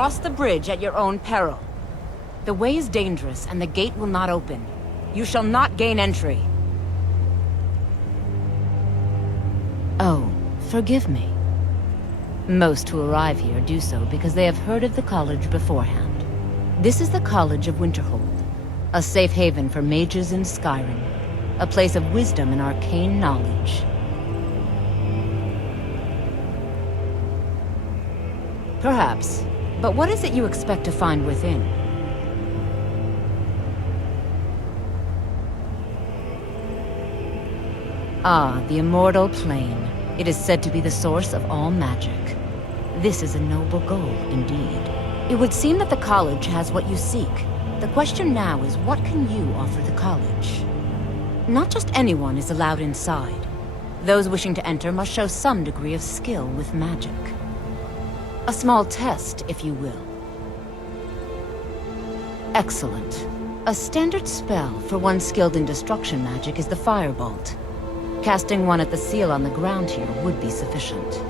cross the bridge at your own peril. The way is dangerous, and the gate will not open. You shall not gain entry. Oh, forgive me. Most who arrive here do so because they have heard of the college beforehand. This is the College of Winterhold, a safe haven for mages in Skyrim, a place of wisdom and arcane knowledge. Perhaps, but what is it you expect to find within? Ah, the immortal plane. It is said to be the source of all magic. This is a noble goal, indeed. It would seem that the college has what you seek. The question now is, what can you offer the college? Not just anyone is allowed inside. Those wishing to enter must show some degree of skill with magic. A small test, if you will. Excellent. A standard spell for one skilled in destruction magic is the Firebolt. Casting one at the seal on the ground here would be sufficient.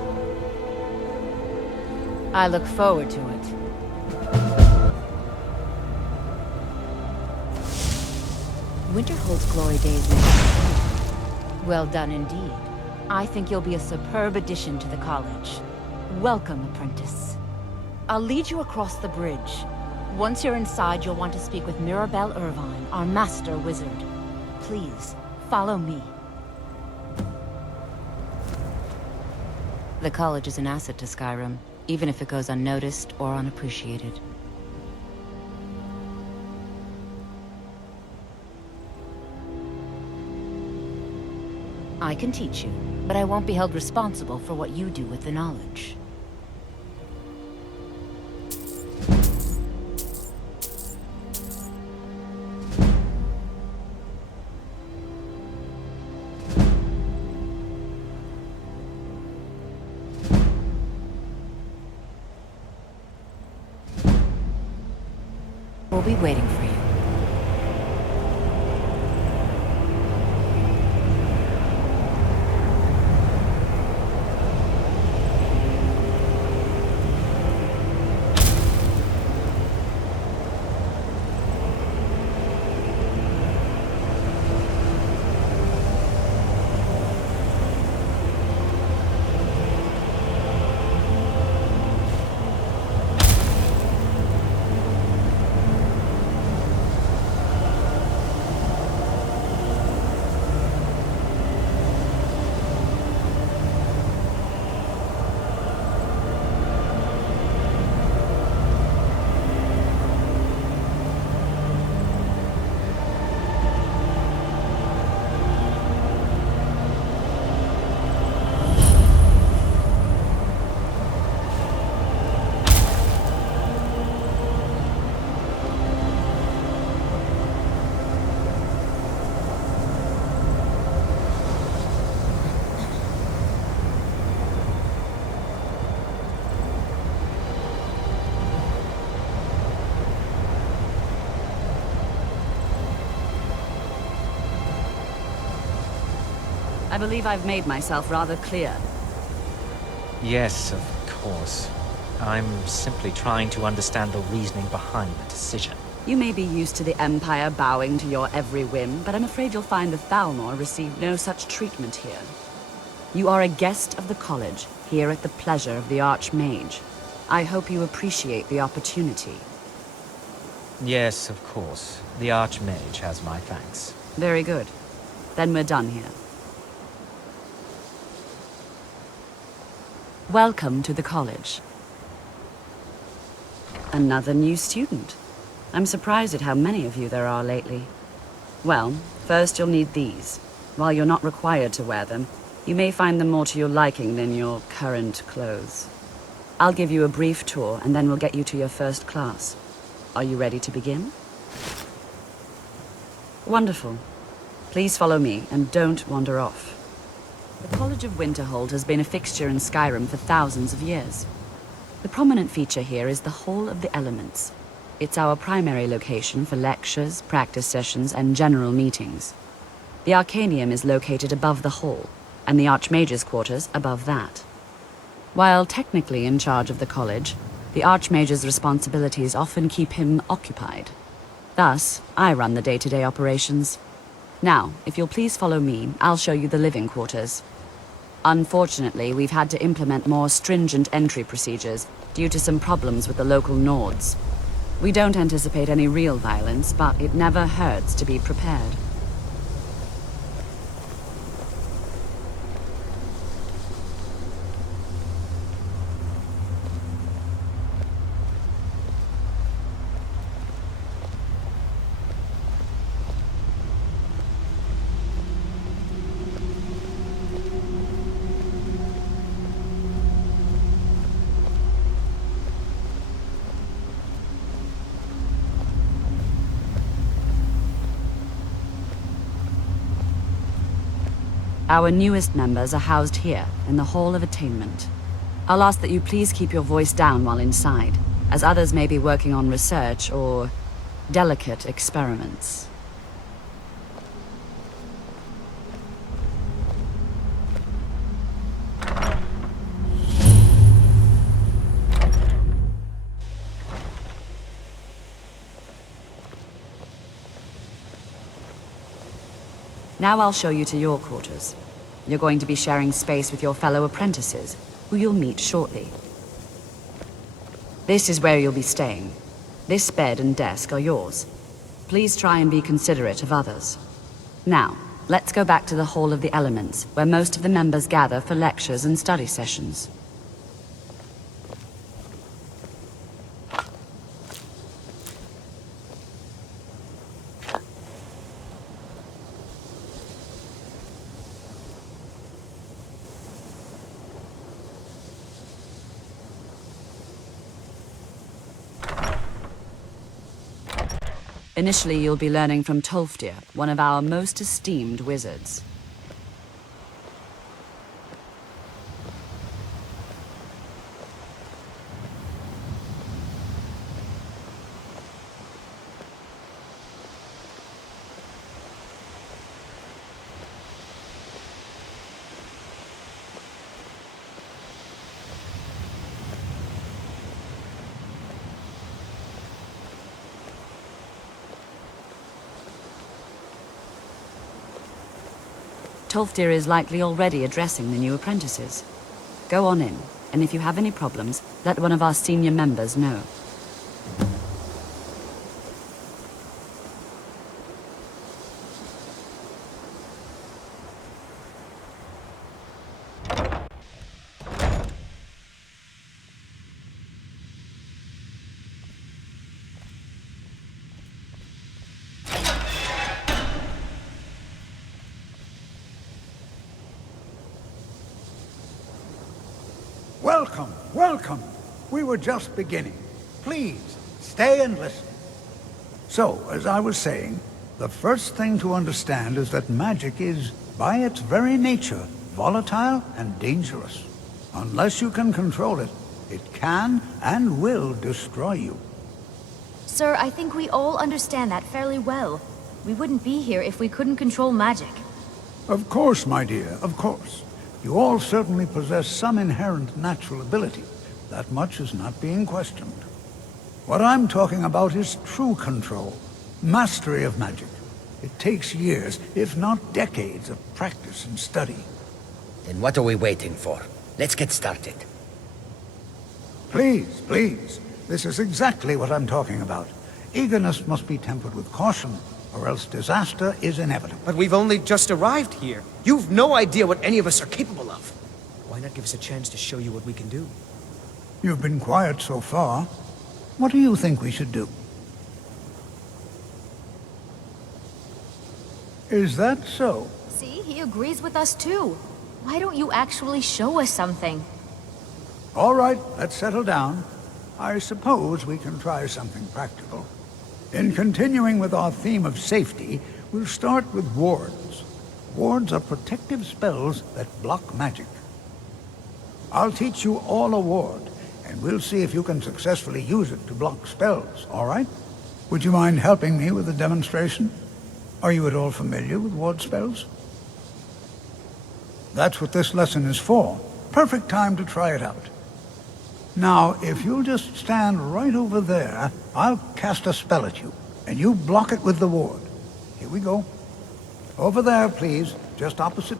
I look forward to it. Winterhold's glory days may be through. Well done indeed. I think you'll be a superb addition to the college. Welcome, apprentice. I'll lead you across the bridge. Once you're inside, you'll want to speak with Mirabelle Irvine, our master wizard. Please, follow me. The college is an asset to Skyrim, even if it goes unnoticed or unappreciated. I can teach you, but I won't be held responsible for what you do with the knowledge. We'll be waiting for you. I believe I've made myself rather clear. Yes, of course. I'm simply trying to understand the reasoning behind the decision. You may be used to the Empire bowing to your every whim, but I'm afraid you'll find the Thalmor receive no such treatment here. You are a guest of the college, here at the pleasure of the Archmage. I hope you appreciate the opportunity. Yes, of course. The Archmage has my thanks. Very good. Then we're done here. Welcome to the college. Another new student. I'm surprised at how many of you there are lately. Well, first you'll need these. While you're not required to wear them, you may find them more to your liking than your current clothes. I'll give you a brief tour, and then we'll get you to your first class. Are you ready to begin? Wonderful. Please follow me, and don't wander off. The College of Winterhold has been a fixture in Skyrim for thousands of years. The prominent feature here is the Hall of the Elements. It's our primary location for lectures, practice sessions, and general meetings. The Arcanium is located above the hall, and the Archmage's quarters above that. While technically in charge of the college, The Archmage's responsibilities often keep him occupied. Thus, I run the day-to-day operations. Now, if you'll please follow me, I'll show you the living quarters. Unfortunately, we've had to implement more stringent entry procedures due to some problems with the local Nords. We don't anticipate any real violence, but it never hurts to be prepared. Our newest members are housed here, in the Hall of Attainment. I'll ask that you please keep your voice down while inside, as others may be working on research or delicate experiments. Now I'll show you to your quarters. You're going to be sharing space with your fellow apprentices, who you'll meet shortly. This is where you'll be staying. This bed and desk are yours. Please try and be considerate of others. Now, let's go back to the Hall of the Elements, where most of the members gather for lectures and study sessions. Initially, you'll be learning from Tolfdir, one of our most esteemed wizards. Tolfdir is likely already addressing the new apprentices. Go on in, and if you have any problems, let one of our senior members know. Welcome, welcome. We were just beginning. Please, stay and listen. So, as I was saying, the first thing to understand is that magic is, by its very nature, volatile and dangerous. Unless you can control it, it can and will destroy you. Sir, I think we all understand that fairly well. We wouldn't be here if we couldn't control magic. Of course, my dear, of course. You all certainly possess some inherent natural ability. That much is not being questioned. What I'm talking about is true control, mastery of magic. It takes years, if not decades, of practice and study. Then what are we waiting for? Let's get started. Please, please. This is exactly what I'm talking about. Eagerness must be tempered with caution, or else disaster is inevitable. But we've only just arrived here. You've no idea what any of us are capable of. Why not give us a chance to show you what we can do? You've been quiet so far. What do you think we should do? Is that so? See, he agrees with us too. Why don't you actually show us something? All right, let's settle down. I suppose we can try something practical. In continuing with our theme of safety, we'll start with wards. Wards are protective spells that block magic. I'll teach you all a ward, and we'll see if you can successfully use it to block spells, all right? Would you mind helping me with the demonstration? Are you at all familiar with ward spells? That's what this lesson is for. Perfect time to try it out. Now, if you'll just stand right over there, I'll cast a spell at you, and you block it with the ward. Here we go. Over there, please, just opposite.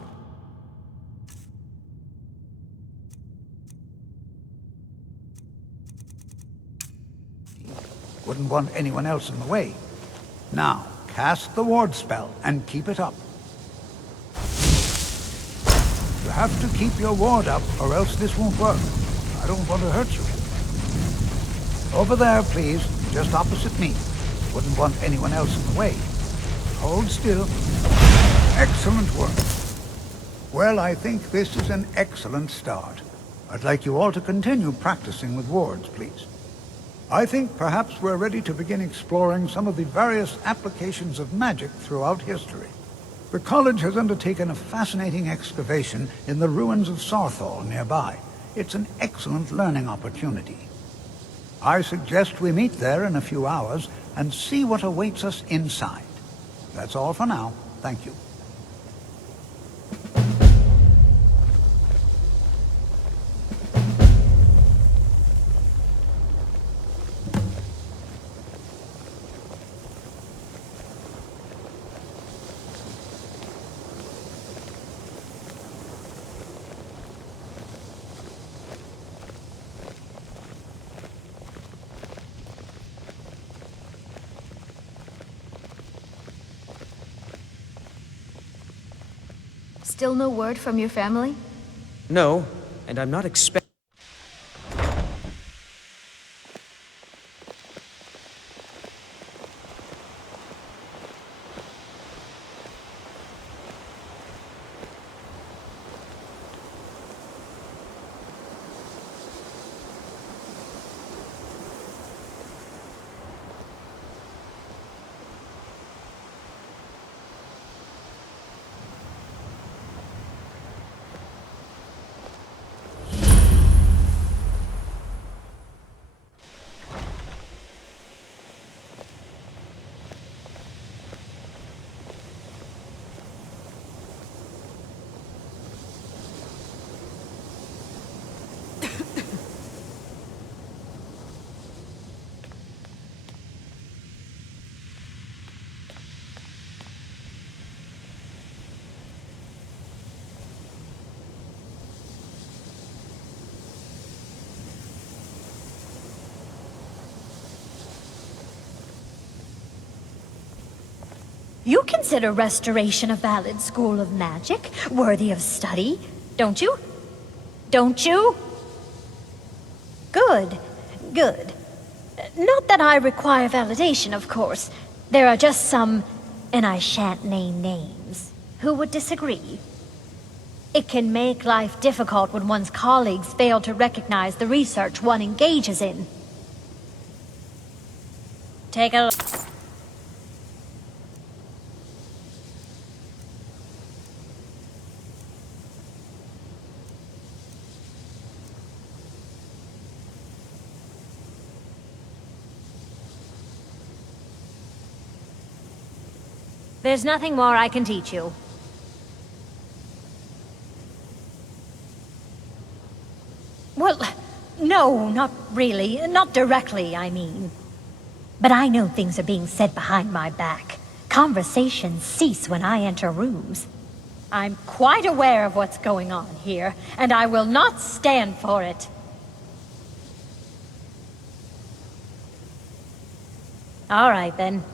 Wouldn't want anyone else in the way. Now, cast the ward spell and keep it up. You have to keep your ward up, or else this won't work. I don't want to hurt you. Over there, please, just opposite me. Wouldn't want anyone else in the way. Hold still. Excellent work. Well, I think this is an excellent start. I'd like you all to continue practicing with wards, please. I think perhaps we're ready to begin exploring some of the various applications of magic throughout history. The college has undertaken a fascinating excavation in the ruins of Saarthal nearby. It's an excellent learning opportunity. I suggest we meet there in a few hours and see what awaits us inside. That's all for now. Thank you. Still no word from your family? No, and I'm not expecting... You consider restoration a valid school of magic, worthy of study, don't you? Don't you? Good, good. Not that I require validation, of course. There are just some, and I shan't name names, who would disagree. It can make life difficult when one's colleagues fail to recognize the research one engages in. Take a look. There's nothing more I can teach you. Well, no, not really. Not directly, I mean. But I know things are being said behind my back. Conversations cease when I enter rooms. I'm quite aware of what's going on here, and I will not stand for it. All right, then.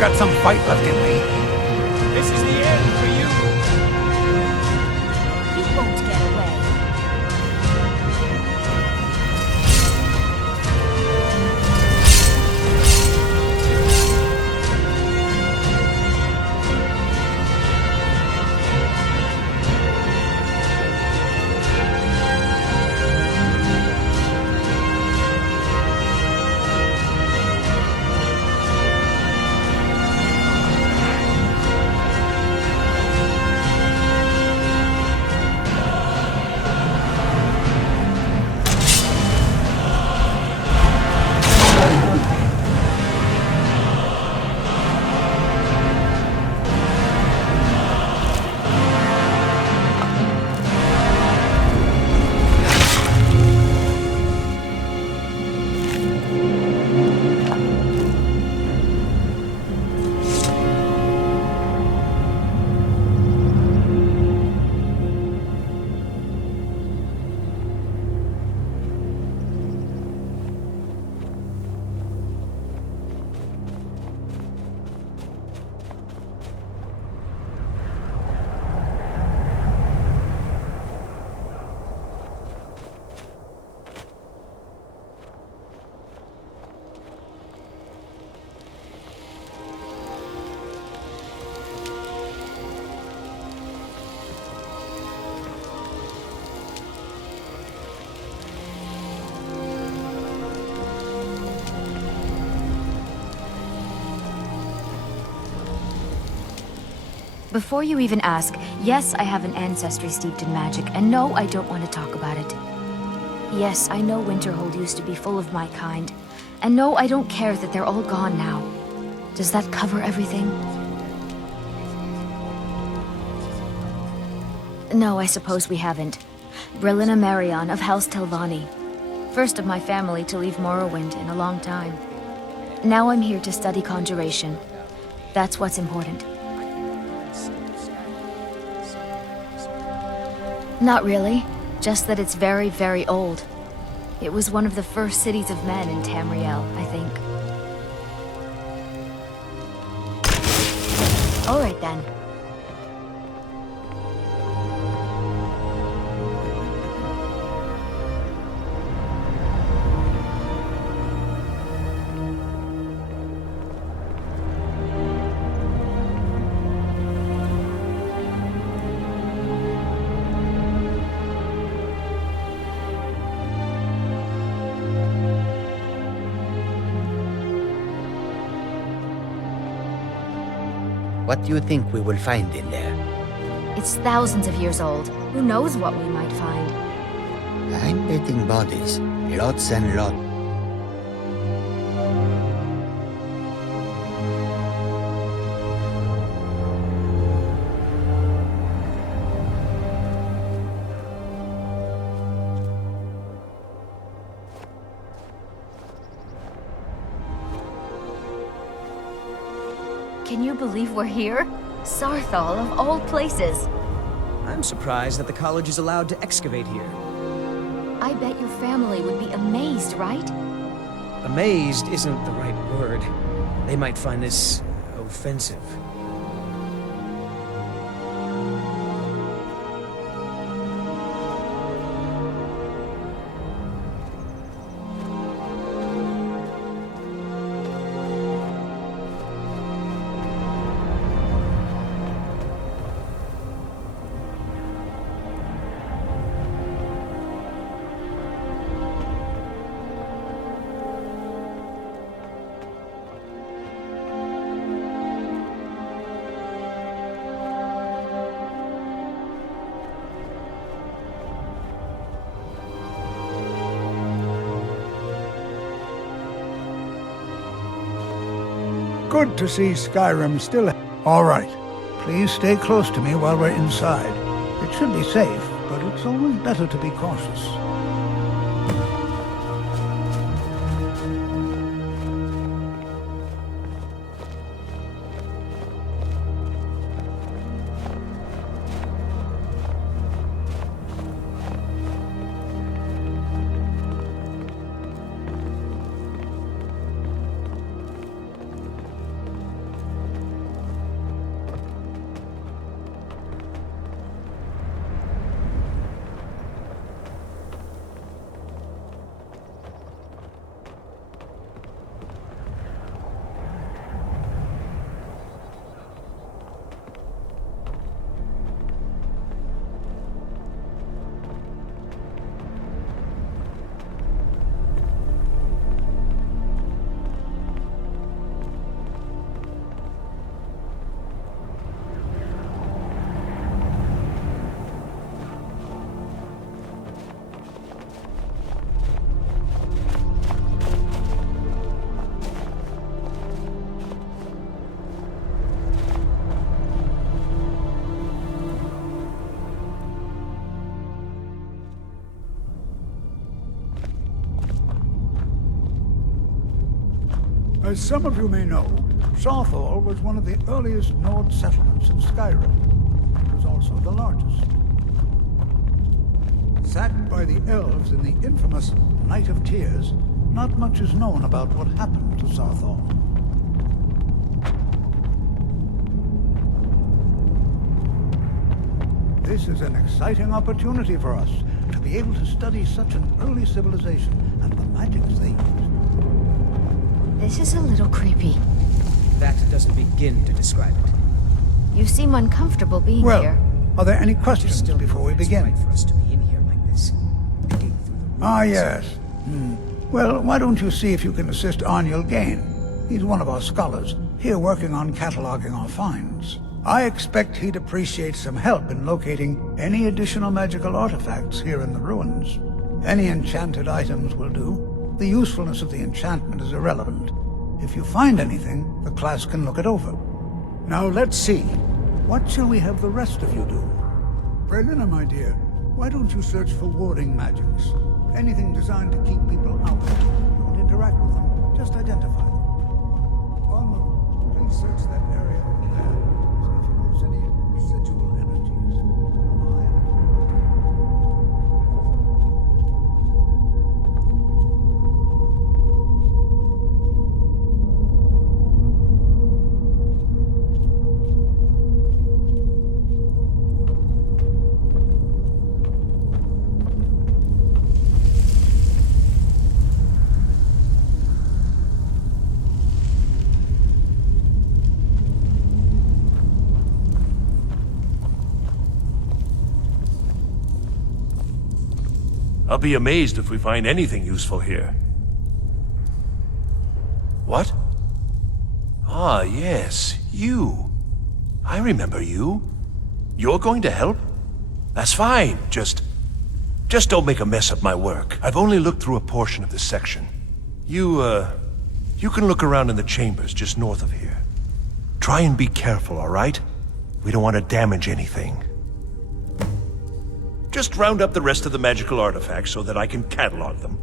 I've got some fight left in me. This is the end for you. You won't get away. Before you even ask, yes, I have an ancestry steeped in magic, and no, I don't want to talk about it. Yes, I know Winterhold used to be full of my kind, and no, I don't care that they're all gone now. Does that cover everything? No, I suppose we haven't. Brillina Marion of House Telvanni. First of my family to leave Morrowind in a long time. Now I'm here to study conjuration. That's what's important. Not really. Just that it's very, very old. It was one of the first cities of men in Tamriel, I think. All right then. What do you think we will find in there? It's thousands of years old. Who knows what we might find? I'm betting bodies. Lots and lots. Can you believe we're here? Saarthal, of all places. I'm surprised that the college is allowed to excavate here. I bet your family would be amazed, right? Amazed isn't the right word. They might find this offensive. Good to see Skyrim still. All right. Please stay close to me while we're inside. It should be safe, but it's always better to be cautious. As some of you may know, Saarthal was one of the earliest Nord settlements in Skyrim. It was also the largest. Sacked by the elves in the infamous Night of Tears, not much is known about what happened to Saarthal. This is an exciting opportunity for us to be able to study such an early civilization and the magics they used. This is a little creepy. That doesn't begin to describe it. You seem uncomfortable being Well, here. are there any Just questions still before we it's begin? right for us to be in here like this. Digging through the Ah, ruins. yes. Well, why don't you see if you can assist Arniel Gain? He's one of our scholars, here working on cataloging our finds. I expect he'd appreciate some help in locating any additional magical artifacts here in the ruins. Any enchanted items will do. The usefulness of the enchantment is irrelevant. If you find anything, the class can look it over. Now let's see. What shall we have the rest of you do? Brelina, my dear, why don't you search for warding magics? Anything designed to keep people out. Don't interact with them, just identify them. Onward, please search that area over there. See if you notice any residual energies. Alive? I'll be amazed if we find anything useful here. What? Ah, yes, you. I remember you. You're going to help? That's fine, just don't make a mess of my work. I've only looked through a portion of this section. You can look around in the chambers just north of here. Try and be careful, all right? We don't want to damage anything. Just round up the rest of the magical artifacts so that I can catalog them.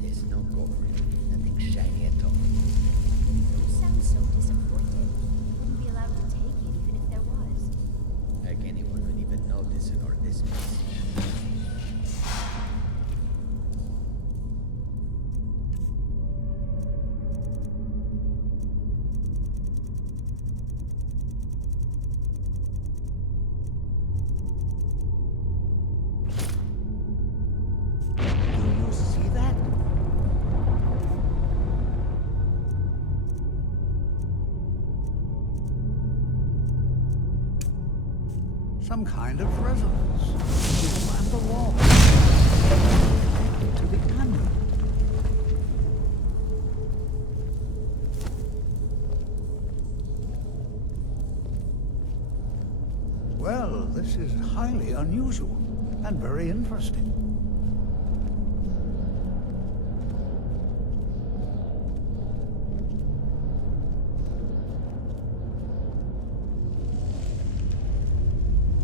There's no gold. Nothing shiny at all. You sound so disappointed. You wouldn't be allowed to take it even if there was. Like anyone would even notice in our business. Do you see that? Some kind of resonance. You and the wall. Connected to the amulet. Well, this is highly unusual and very interesting.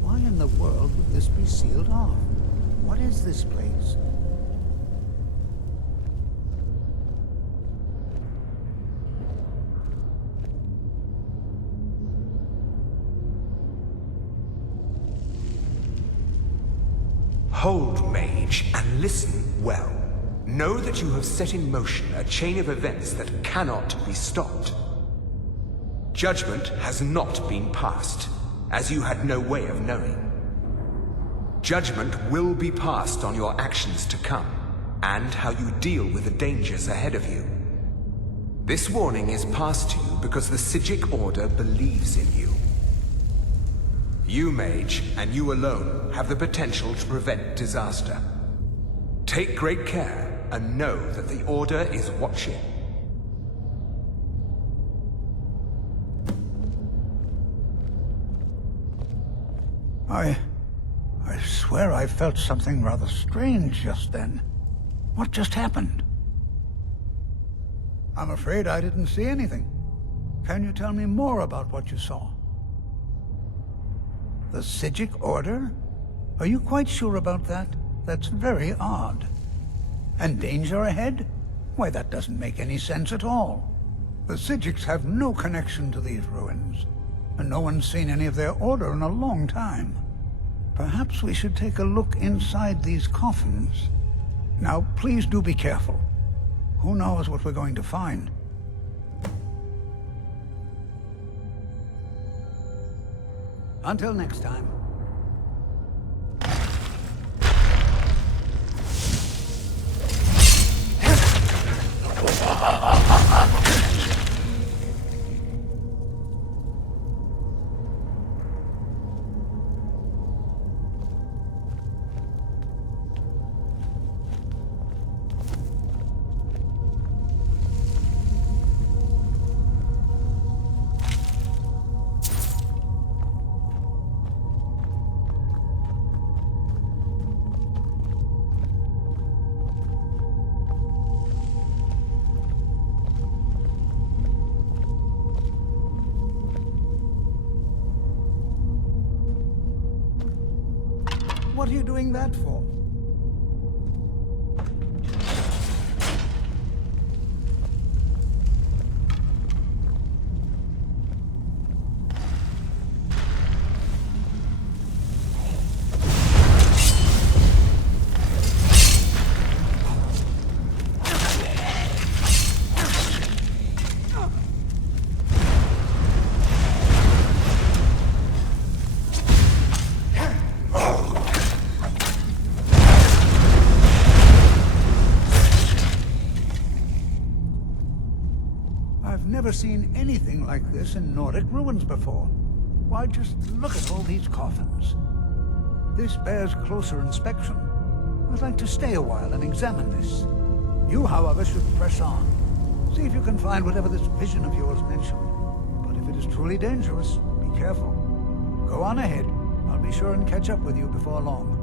Why in the world would this be sealed off? What is this place? Hold, mage, and listen well. Know that you have set in motion a chain of events that cannot be stopped. Judgment has not been passed, as you had no way of knowing. Judgment will be passed on your actions to come, and how you deal with the dangers ahead of you. This warning is passed to you because the Psijic Order believes in you. You, mage, and you alone, have the potential to prevent disaster. Take great care, and know that the Order is watching. I swear I felt something rather strange just then. What just happened? I'm afraid I didn't see anything. Can you tell me more about what you saw? The Psijic Order? Are you quite sure about that? That's very odd. And danger ahead? Why, that doesn't make any sense at all. The Psijics have no connection to these ruins, and no one's seen any of their order in a long time. Perhaps we should take a look inside these coffins. Now, please do be careful. Who knows what we're going to find? Until next time. What are you doing that for? Never seen anything like this in Nordic ruins before. Why, just look at all these coffins. This bears closer inspection. I'd like to stay a while and examine this. You, however, should press on. See if you can find whatever this vision of yours mentioned. But if it is truly dangerous, be careful. Go on ahead. I'll be sure and catch up with you before long.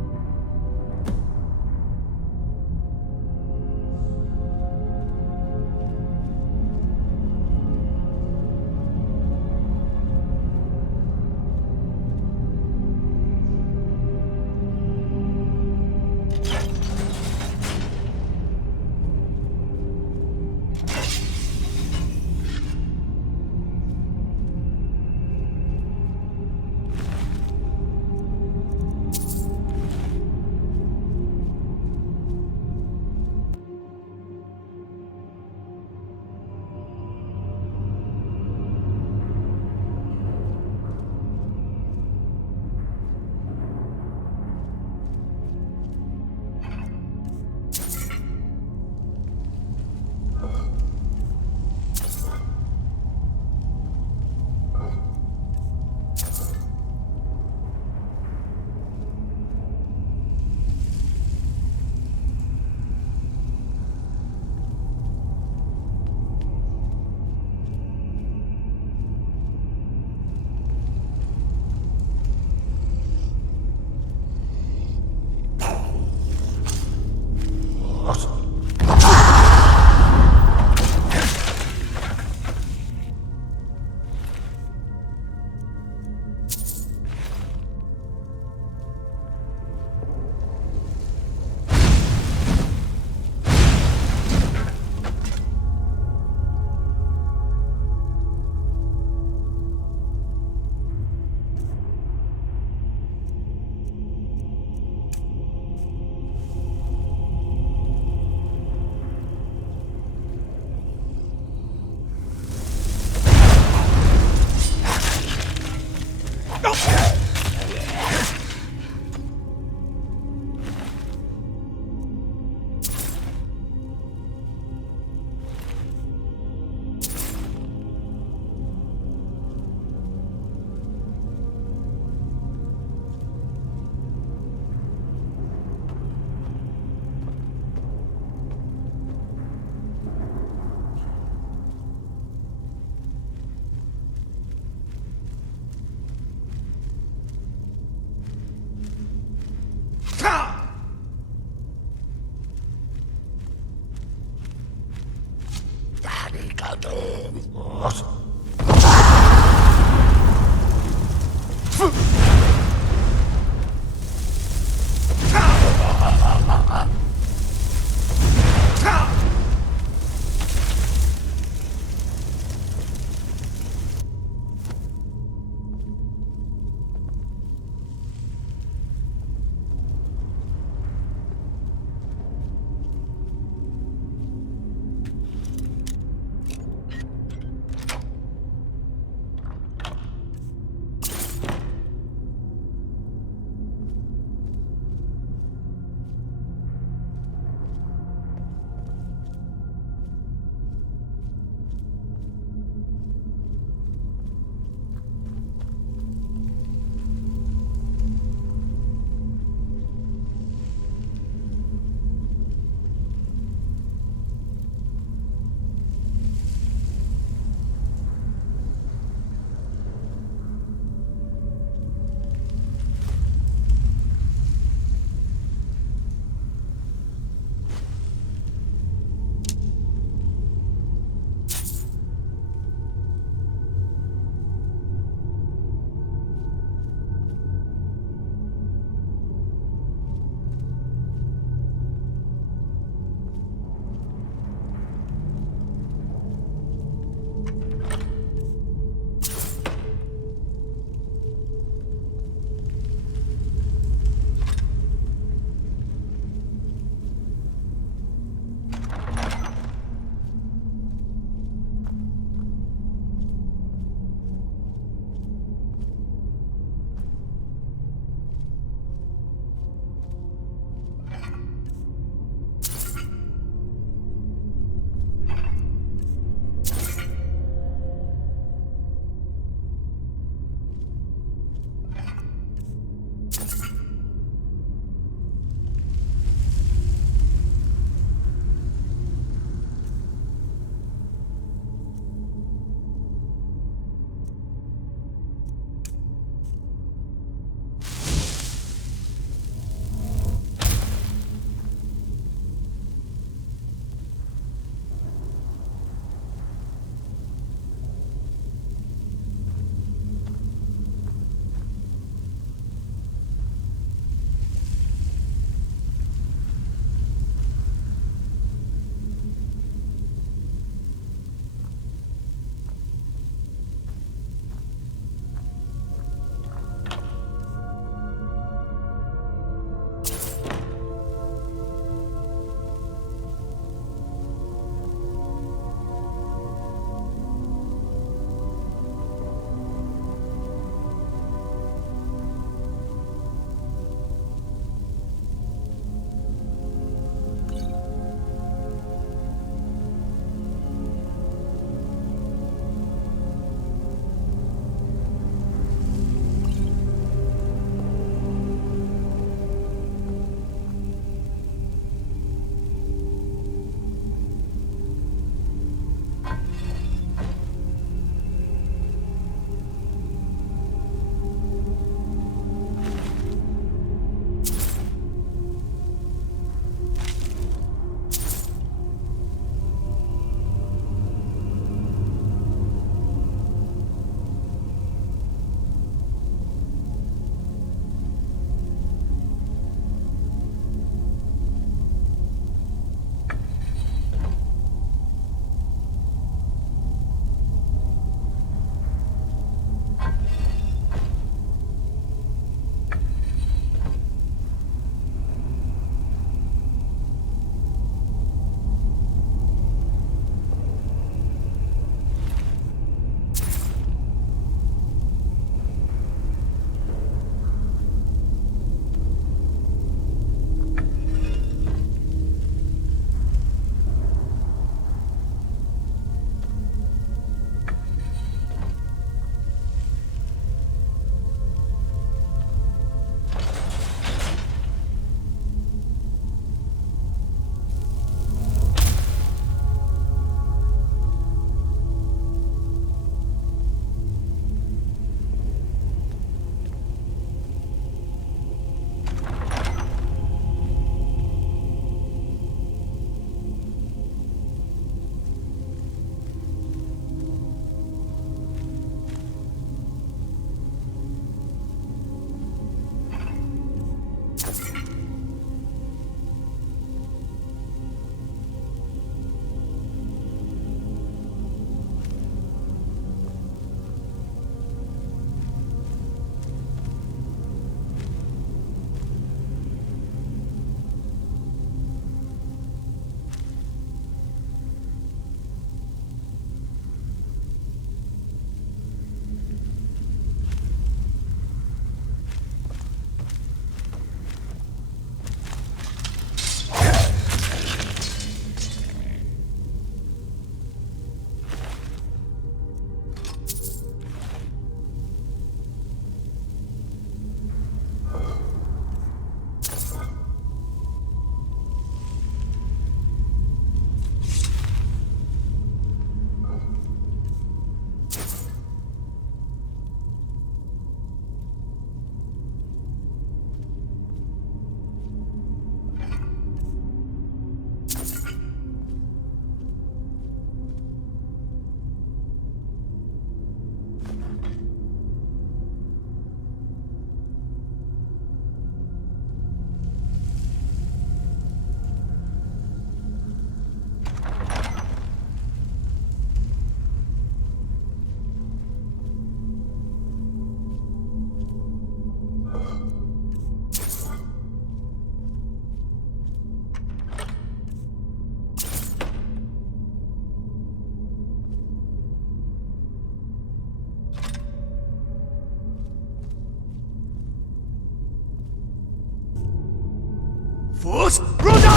Force Runner!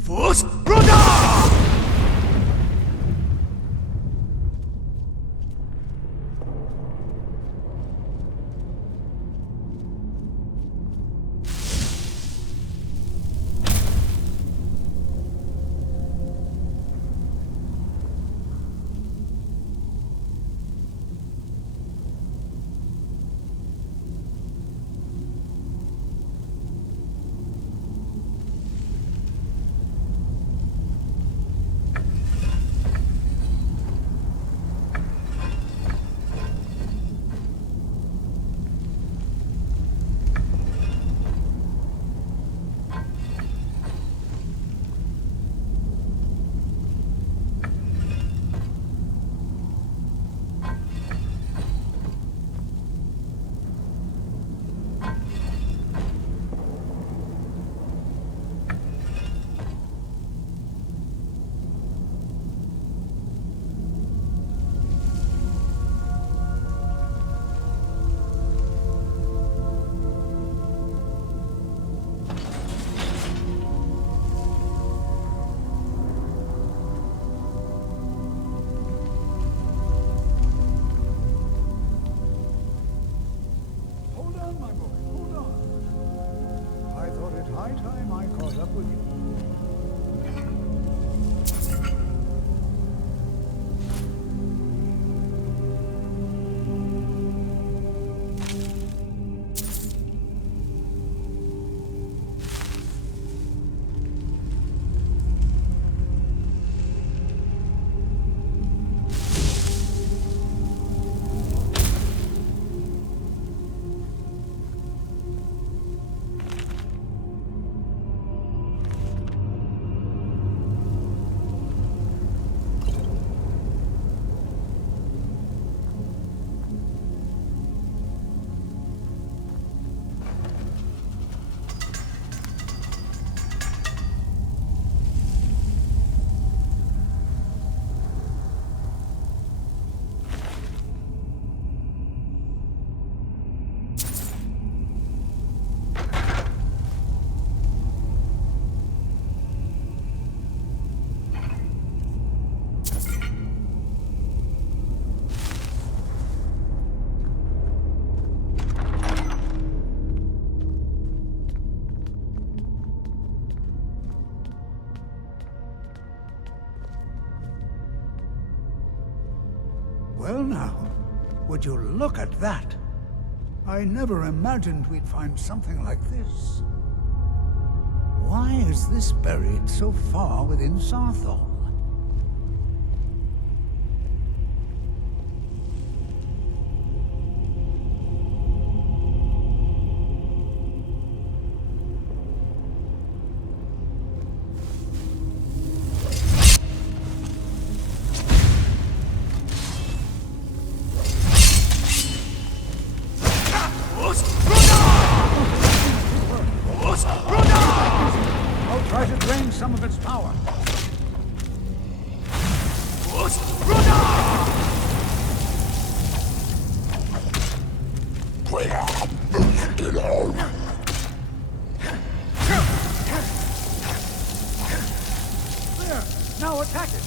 Force Runner! Hold on, my boy, hold on. I thought it high time I caught up with you. Well now, would you look at that? I never imagined we'd find something like this. Why is this buried so far within Saarthal? I'll try to drain some of its power. There! Now attack it!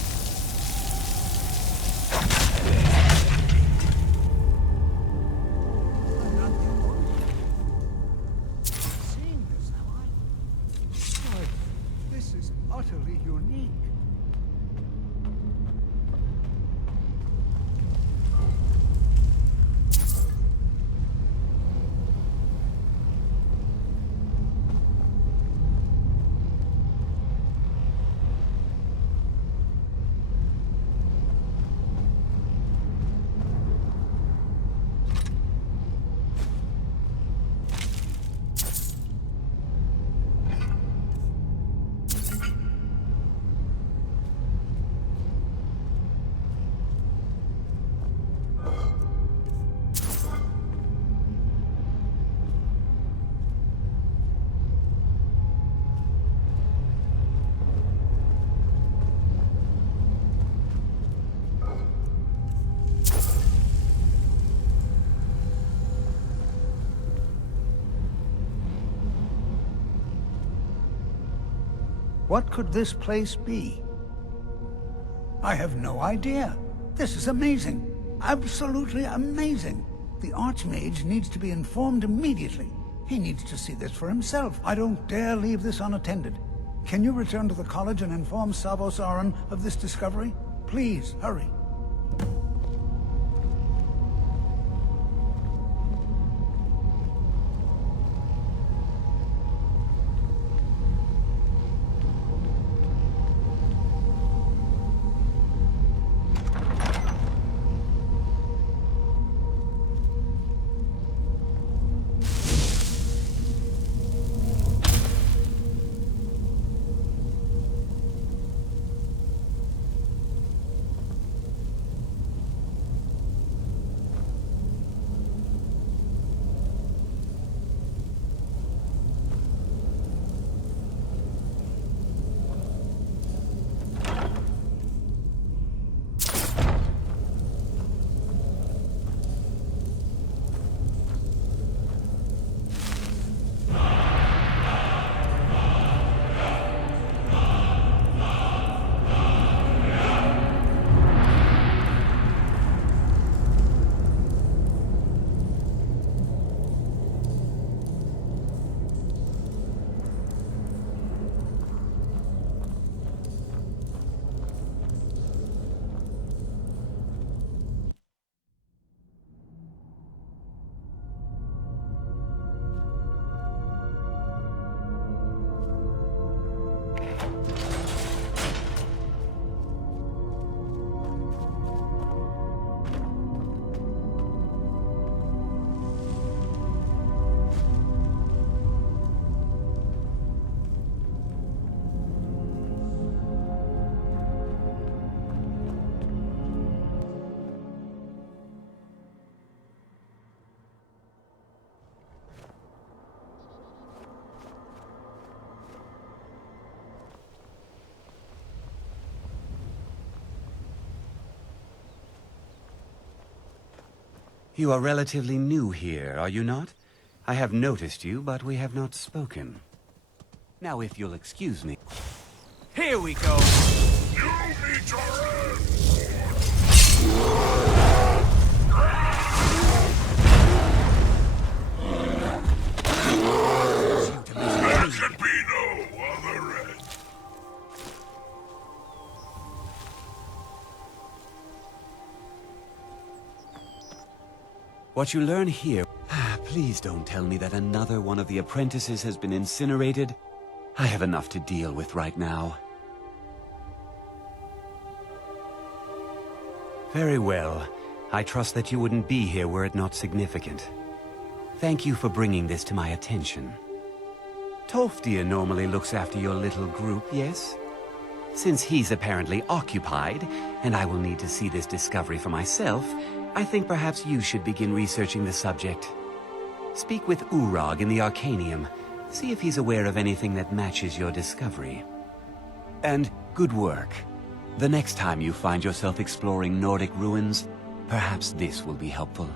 What could this place be? I have no idea. This is amazing. Absolutely amazing. The Archmage needs to be informed immediately. He needs to see this for himself. I don't dare leave this unattended. Can you return to the college and inform Savos Aran of this discovery? Please, hurry. You are relatively new here, are you not? I have noticed you, but we have not spoken. Now, if you'll excuse me... Here we go! What you learn here... Please don't tell me that another one of the apprentices has been incinerated. I have enough to deal with right now. Very well. I trust that you wouldn't be here were it not significant. Thank you for bringing this to my attention. Tolfdir normally looks after your little group, yes? Since he's apparently occupied, and I will need to see this discovery for myself, I think perhaps you should begin researching the subject. Speak with Urag in the Arcanium. See if he's aware of anything that matches your discovery. And good work. The next time you find yourself exploring Nordic ruins, perhaps this will be helpful.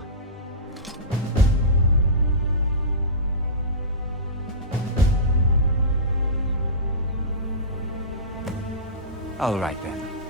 All right then.